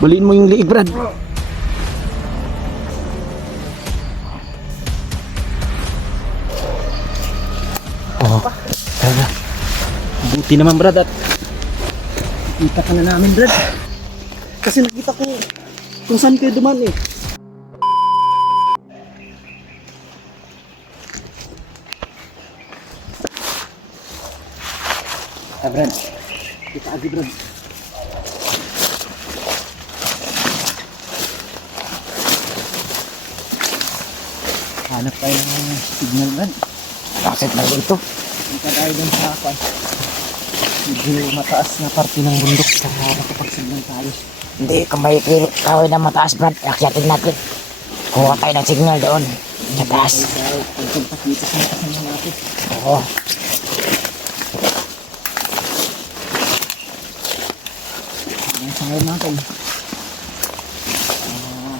Baliin mo yung liig, Brad. Oh, tara. Buti naman, Brad, at kita ka na namin, Brad. Kasi nakita ko kung saan kayo duman eh. Brad, kita lagi, Brad. Hanap tayo ng signal, Brad. Bakit na ito? Kita tayo dun sa akin. Medyo mataas na parte ng bundok para makapag-signal tayo. Hindi, kung may kahoy na mataas, Brad, akyatin natin. Kuha tayo ng signal doon sa taas. Kung pakita sa kasama natin. Oo. Ang sangay natin.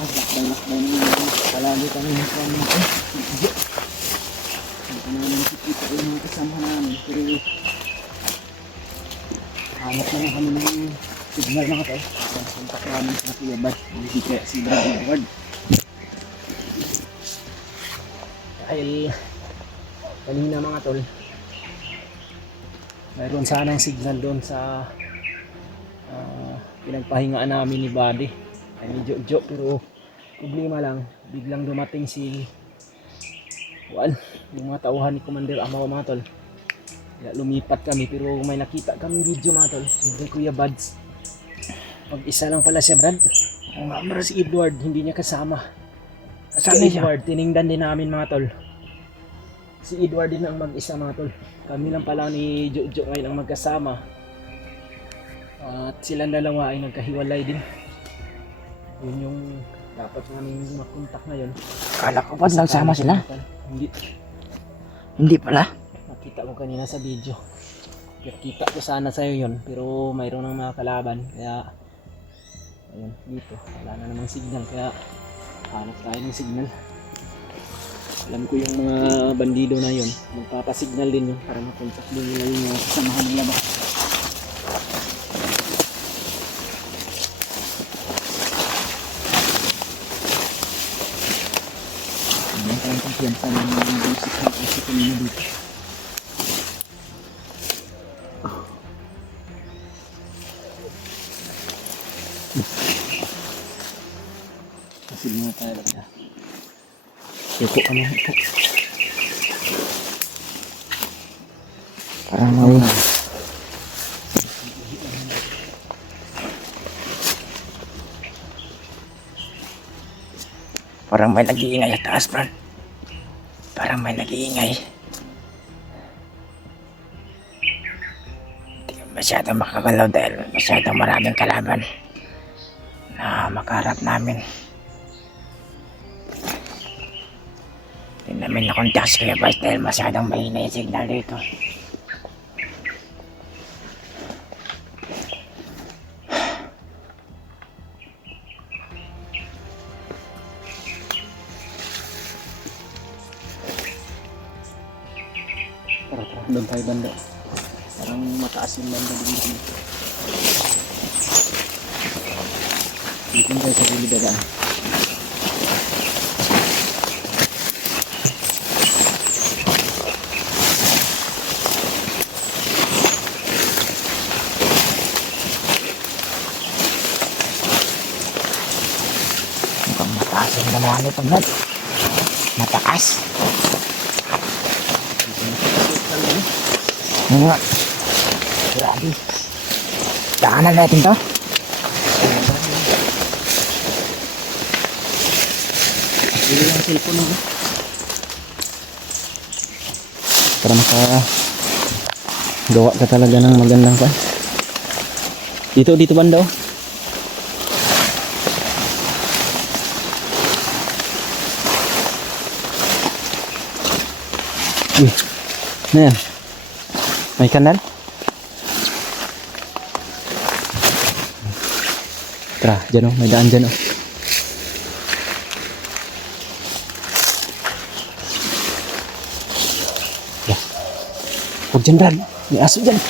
Lakbay-lakbay na palagi kami ng kami natin. Hindi ka naman nakikita yung mga kasama namin. Pero hanap na kami ng signal na ito. Kontak namin sa Kuya Bad. Hindi kaya si Brad Edward. Dahil kanina mga tol, mayroon sanang signal doon sa pinagpahingaan namin ni Buddy ay ni Jojo, pero problema lang, biglang dumating si Juan, yung mga tauhan ni Commander Amaw mga tol. Kaya lumipat kami, pero may nakita kaming video mga tol, hindi Kuya Buds. Mag-isa lang pala siya, Brad. Si Edward hindi niya kasama. At Saan si siya? Edward tiningdan din namin mga tol. Si Edward din ang mag-isa mga tol. Kami lang pala ni Jojo ngayon ang magkasama. At silang dalawa ay nagkahiwalay din. Yun yung dapat namin makontak ngayon. Kala ko pa nagsama sila. Hindi. Hindi pala. Nakita ko kanina sa video. Kita ko sana sa'yo yun. Pero mayroon ng mga kalaban. Kaya ayun, dito. Wala na namang signal. Kaya hanap tayo ng signal. Alam ko yung mga bandido na yun. Magpapasignal din yun para makontak din nila yung mga kasamahan nila ba. Ang kumpiyansa ng mga basic na kasi kanina dito. Kasi muna tayo lang na. Ito kami ito. Parang may... Parang may nag-iingay sa taas, Brad. Parang may nag-iingay. Hindi ka masyadong makagalaw dahil masyadong maraming kalaban na makaharap namin. Hindi namin nakontak si Kuya Bas dahil masyadong mahina yung signal dito. Tara, doon tayo banda. Parang mataas yung banda dito. Dito tayo sa gilid dadaan. Mukhang mataas yung naman ito, Brad. Mataas. Ano nga? Grabe. Daanan natin to. Dito yung cellphone mo. Para gawa ka talaga ng magandang pa. Dito banda oh. Uy, ano yan? May kanal? Tara, dyan oh, may daan dyan oh. Yeah. Huwag dyan, Brad. May aso dyan.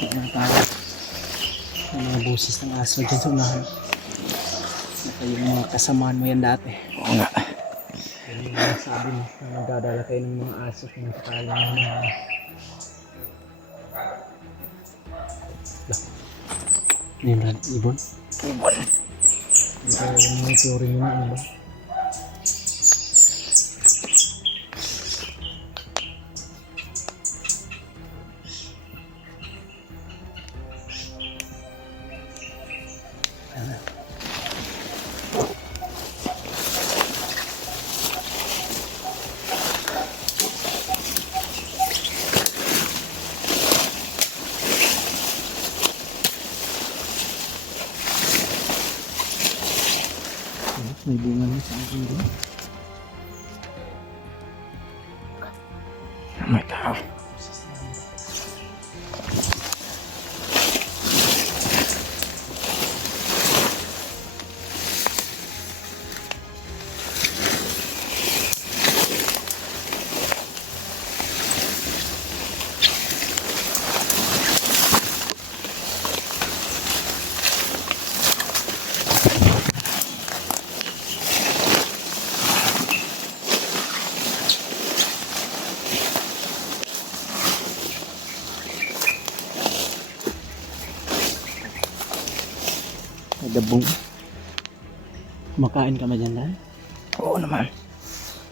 Wala tayo. May mga busis ng aso dyan sa unahan. Baka yung mga kasamaan mo yan dati. Oo nga. Yan yung mga sabi mo na magdadala kayo ng mga aso kung sakaling mga... Ano yun, ibon? Ibon. Hindi kayo yung mga teori nyo na ano ba? May bunga na sa akin doon. May tao. May dabong. Kumakain ka ba dyan, Dan? Oo naman.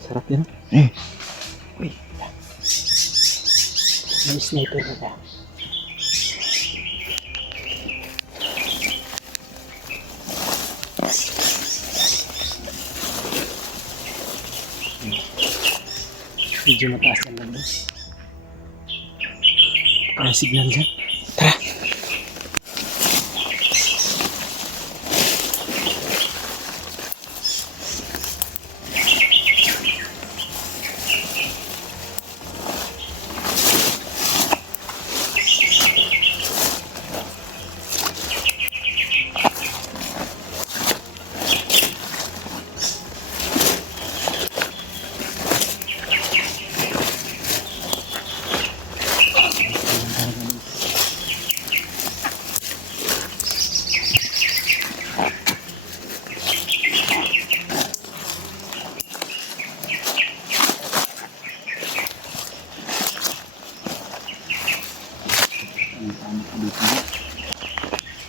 Sarap yan. Uy. May sniper ka ba? Medyo mataas yan lang. May signal dyan. Tara.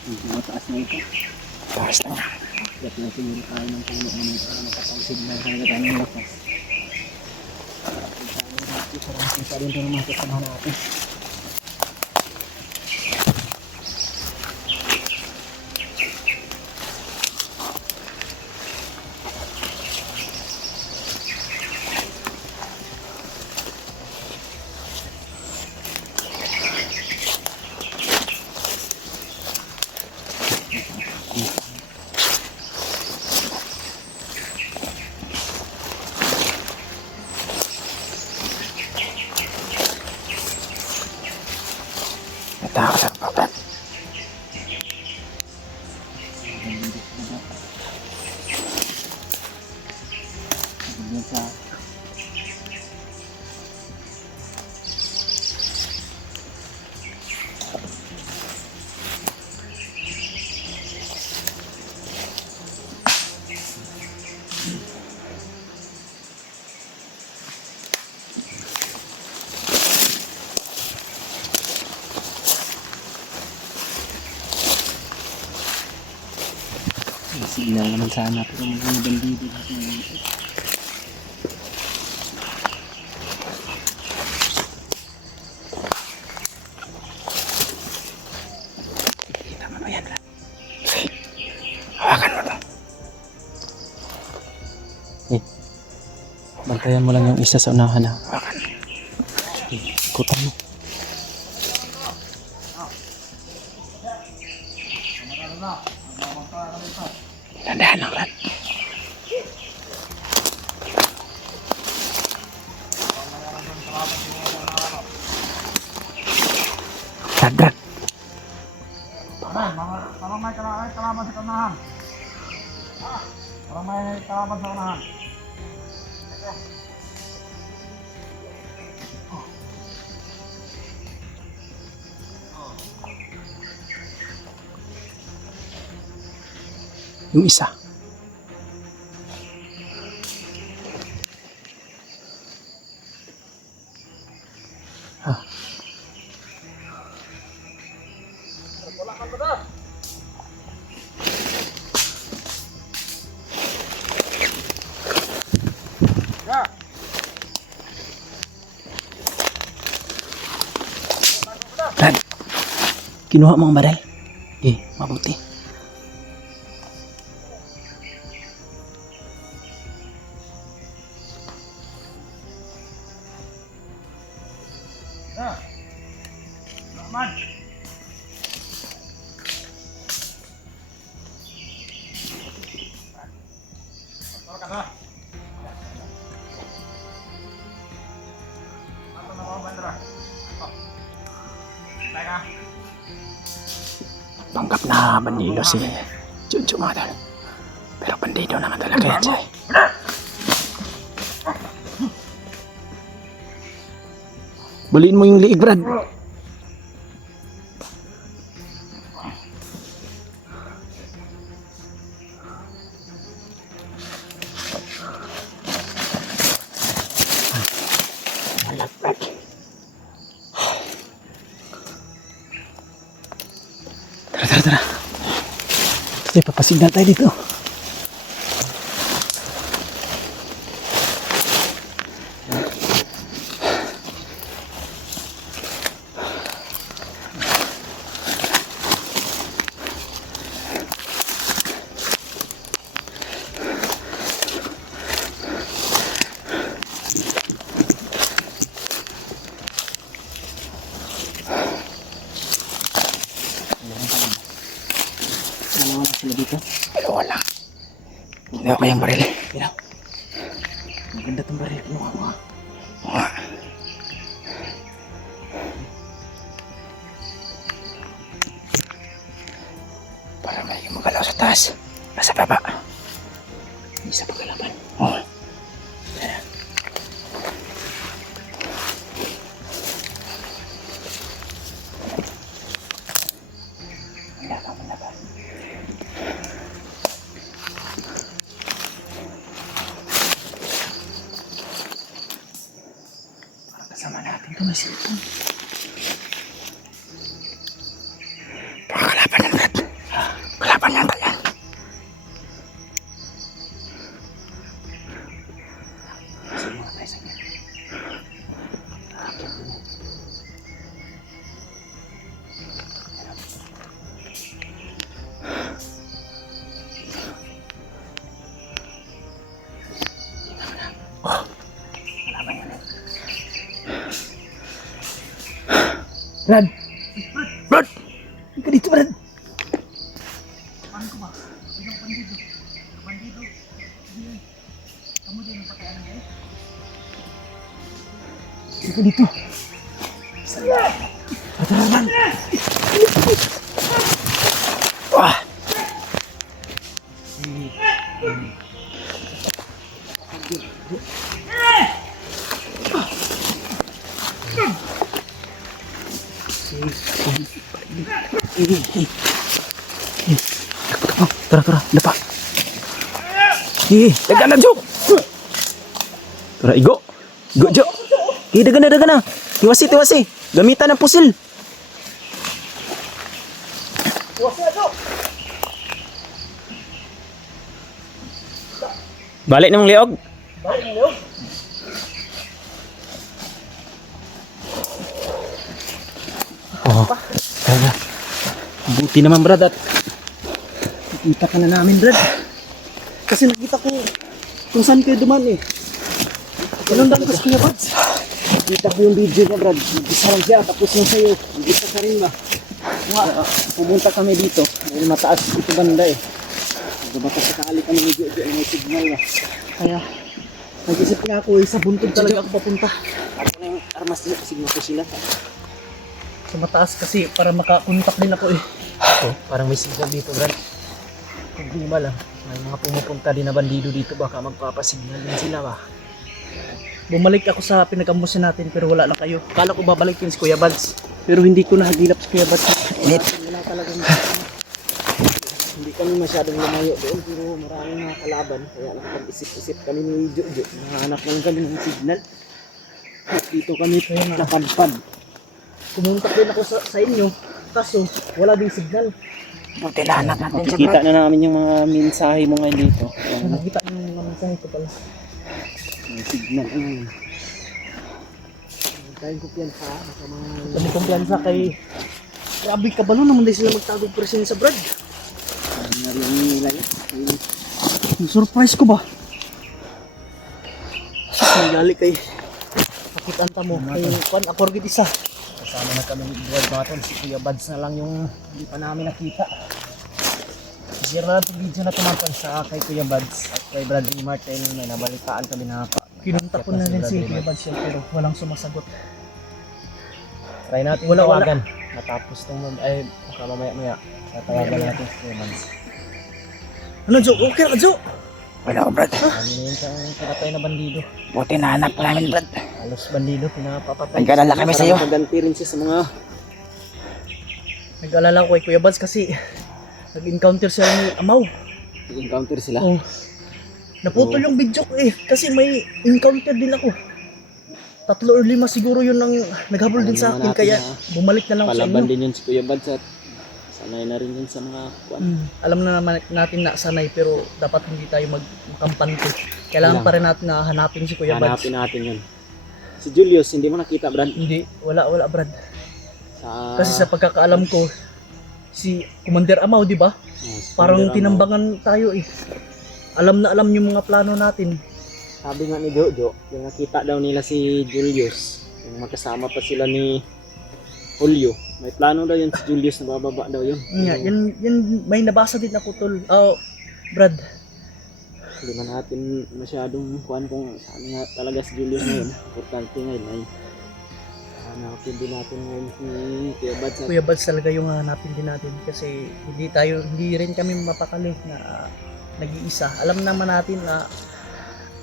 Medyo mataas na ito. Taas na nga. Kaya na siguro tayo ng puno naman para makapag-signal talaga tayo ng lakas. Parang kita rin ito ng mga kasama natin. May tao sa baba. Sa signal naman sana pero mga bandido natin ngayon. Kita mo ba yan? Hawakan mo to. Bantayan mo lang yung isa sa unahan na. Hawakan. Ikutan mo. Dandahan lang, Rat. Rat. Parang may kalaban sa unahan. Parang may kalaban sa unahan. Yung isa. Ha. Brad, kinuha mo ang baril. Mabuti. Aman. Tolong ka. Ano na ako bandera? Teka. Panggap na bandido si Jojo mga tol. Pero bandido naman talaga yan siya. Baliin mo yung liig, Brad. Tara. Kasi papasignal tayo dito. Wala sila dito. Pero wala. Hindi ako kayang baril. Pero, maganda itong baril. Kinuha mo ha. Oo. Para may magalaw sa taas. Nasa baba. Hindi sa pagkalaman. Oo. Ayan. Wala ba? Kasama natin ito, may cellphone. Baka kalaban yan, Brad. Kalaban yata yan. Sige mga tayo, sige. Kalaban yan. Brad! Brad! Huwag ka dito, Brad! Paano ko ba? Isang bandido. Bandido. Hindi. Kamu din ang pakialam niya eh. Huwag ka dito! Tara, Brad! Wah! Tara, dapa. Dagan na, Jo. Tara, igo, Jo. Dagan na. Tiwasi. Gamitan ng pusil. Balik na mong liog. Oh, tara. Buti naman, Brad, at nakita ka na namin, Brad. Kasi nakita ko kung saan kayo duman eh. Ganun lang kasi Kuya Bads. Nakita ko yung video niya, Brad. Mag-isa lang siya, tapos yung sa'yo. Mag-isa ka rin ba? Pumunta kami dito. May mataas ito banda eh. Baka sakali kami medyo may signal ba. Kaya nag-isip nga ako sa buntod talaga ako papunta. Ako na yung armas nila, signal ko sila. Sa mataas kasi para makakontak din ako eh. Oh, parang may signal dito, Brad. Problema lang. May mga pumupunta din na bandido dito, baka magpapasignal din sila ba. Bumalik ako sa pinag-ambusan natin pero wala na kayo. Kala ko babalik din si Kuya Bads. Pero hindi ko nahagilap si Kuya Bads. Wala talagang hindi ko kami masyadong lumayo doon pero maraming mga kalaban kaya nakapag-isip-isip kami ni Jojo. Nahanap lang kami ng signal. At dito kami napadpad. Kumuntak din ako sa inyo kaso wala ding signal. Buti na anak natin si Makikita Brad. na namin yung mga mensahe mo ngayon dito. Ayan, Nakita niyo yung mga mensahe ko pala. yung signal. Ayan. Tayong kumpiyansa sa mga... Kami kumpiyansa kay... Grabe kabalo naman din sila magtagong presyon sa Brad. Nariyan nila yun. Surprise ko ba? Nagali kay pakitanta mo. Kay Juan, ako rin isa. Kasama na kami ni Brad Maton. Si Kuya Bads na lang yung hindi pa namin nakita. Share na natin video na tumatol sa kay Kuya Bads at kay Bradley Martin. May nabalitaan kami na Kinunta ko na rin si Kuya Bad siya pero walang sumasagot. try natin Wala. tawagan. Matapos nung ay baka mamaya tatawagan natin si Kuya Bads. Ano Jo? Okay ka Jo? Wala ko Brad. Kami na yun sa pinatay na bandido. Buti na anak namin Brad. Halos bandido pinapapatay. Nag-alala kami sa iyo. Maganti rin siya sa mga Nag-alala ko kay Kuya Bads kasi nag-encounter sila ni Amaw. encounter sila. Oh. Naputol yung video ko eh kasi may encounter din ako. 3 or 5 siguro yun ang naghabol din sa akin kaya bumalik na lang ako sa Palaban inyo. din yun si Kuya Bads at sanay na rin yun sa mga kuwan. Alam na naman natin na sanay pero dapat hindi tayo magkampante. Kailangan pa rin natin na hanapin si Kuya Bads. Hanapin natin yun. Si Julius, hindi mo nakita Brad? Hindi, wala Brad. Sa... Kasi sa pagkakaalam ko, si Commander Amaw, di ba? si Parang Commander Amaw. tinambangan tayo eh. Alam na alam yung mga plano natin. Sabi nga ni Jojo, yung nakita daw nila si Julius, yung magkasama pa sila ni Julio. May plano daw yun si Julius na bababa daw yun. Yan, may nabasa din ako tol. Brad, Hindi man natin masyadong kuwan kung saan nga talaga si Julius ngayon. Importante ngayon ay hanapin din natin ngayon si Kuya Bads. Kuya Bads talaga yung hanapin din natin kasi hindi rin kami mapakali na nag-iisa. Alam naman natin na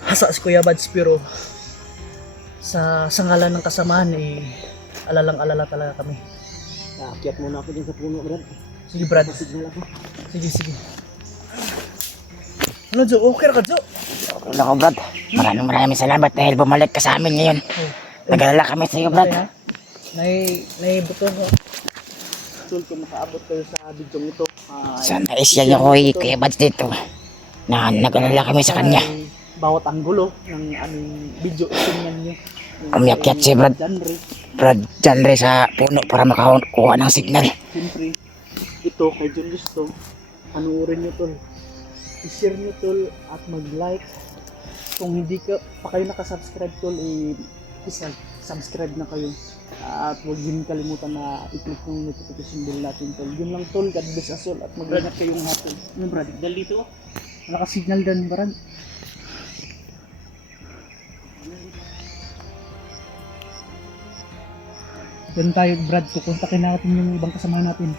hasa si Kuya Bads pero sa ngalan ng kasamahan eh alalang-alala talaga kami. Naakyat muna ako dyan sa puno, Brad. Sige Brad, Signal ako. sige. Ano Jo, okay ka Jo? Wala ko Brad. Maraming salamat dahil bumalik ka sa amin ngayon. Nag-alala kami sa iyo Brad. Okay, ha? Naibuto mo. Tol, kung makaabot kayo sa video ito. Sana isya niyo ko Kuya Bads dito. Na nag-alala kami sa kanya. Bawat anggulo ng aming video, tingnan nyo. Umiakyat si Brad. Brad dyan rin sa puno para makakuha ng signal. Siyempre, ito kay Julius to, panuorin nyo tol. I-share nyo tol at mag-like. Kung hindi ka pa kayo nakasubscribe tol, subscribe na kayo. At huwag din kalimutan na i-click yung notification bell natin tol. Yun lang tol, God bless us all at mag-ingat kayong hapon. Ano Brad, dahil dito wala ka signal dyan Brad. Doon tayo Brad, kukontakin natin yung ibang kasama natin.